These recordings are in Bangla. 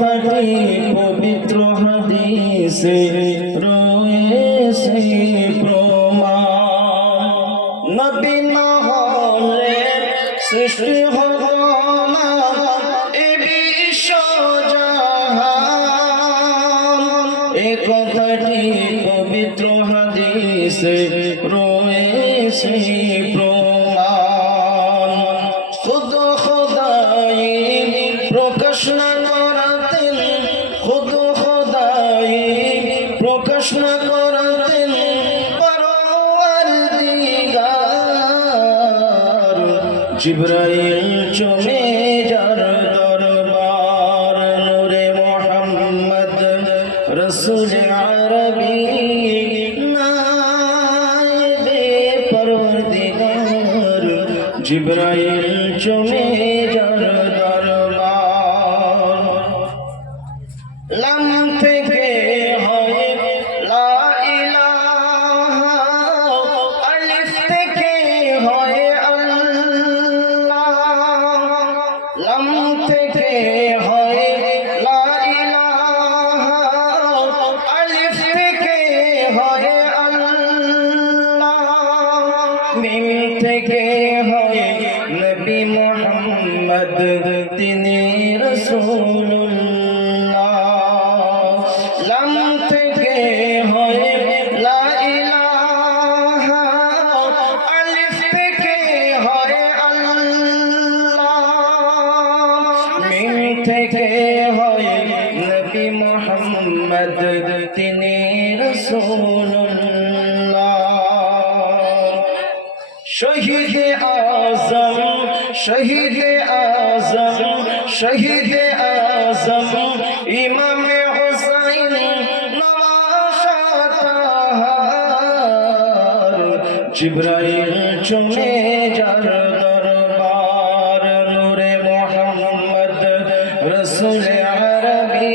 কথাটি পবিত্র হাদিসে রয়েছে প্রমাণ। নবী না হলে সৃষ্টি হতো না, এ বিশ্ব এ কথাটি পবিত্র হাদিসে রয়েছে প্রমাণ। খুদ খোদাই প্রকাশ না করাতেন জিব্রাইল চমে যার দরবার, নূরে মোহাম্মদ রসুল আরবি নায়েবে পরদিগার, জিব্রাইল চমে মিম থেকে হয় নবী মোহাম্মদ, তিনি রসুল্লাহ লাম থেকে হয় লা ইলাহা, আলিফ থেকে হয় আল্লাহ। হয় নবী মোহাম্মদ, তিনি রসুল্লাহ শহীদ আজম শহীদ আজম শহীদ আজম। ইমাম হুসাইন জিব্রাইল চুমে যার দরবার, নূরে মোহাম্মদ রসুল আরবি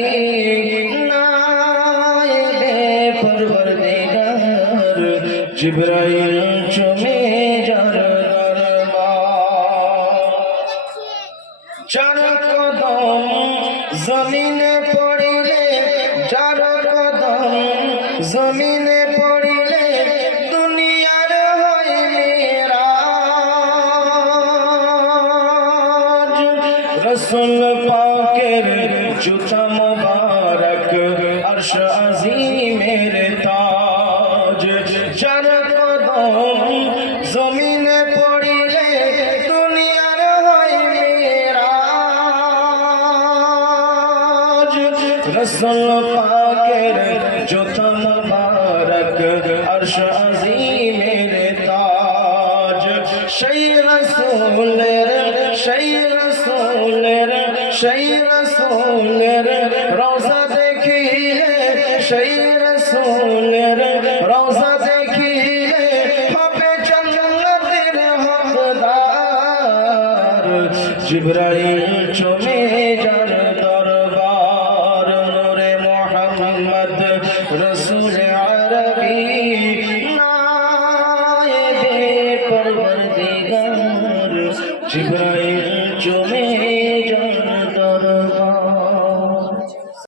নায়েবে পরবর্দিগার জিব্রাইল চুমে যার কদম জমিনে পড়িলে, যার কদম জমিনে পড়িলে দুনিয়ার হয় মেরাজ। রসুল পাকের জুতা মোবারক, আরশ আজিমের তাজ। रसूल पाकेर जुता मुबारक अर्श अजीम मेरे ताज शई रसूल शई रसूल शई रसूल रोजा देखिए शई रसूल रोजा देखिए हबे जन्नत हकदार जिब्राइल রসুল আরবি নায়েবে পরবর্দিগার জিব্রাইল চমে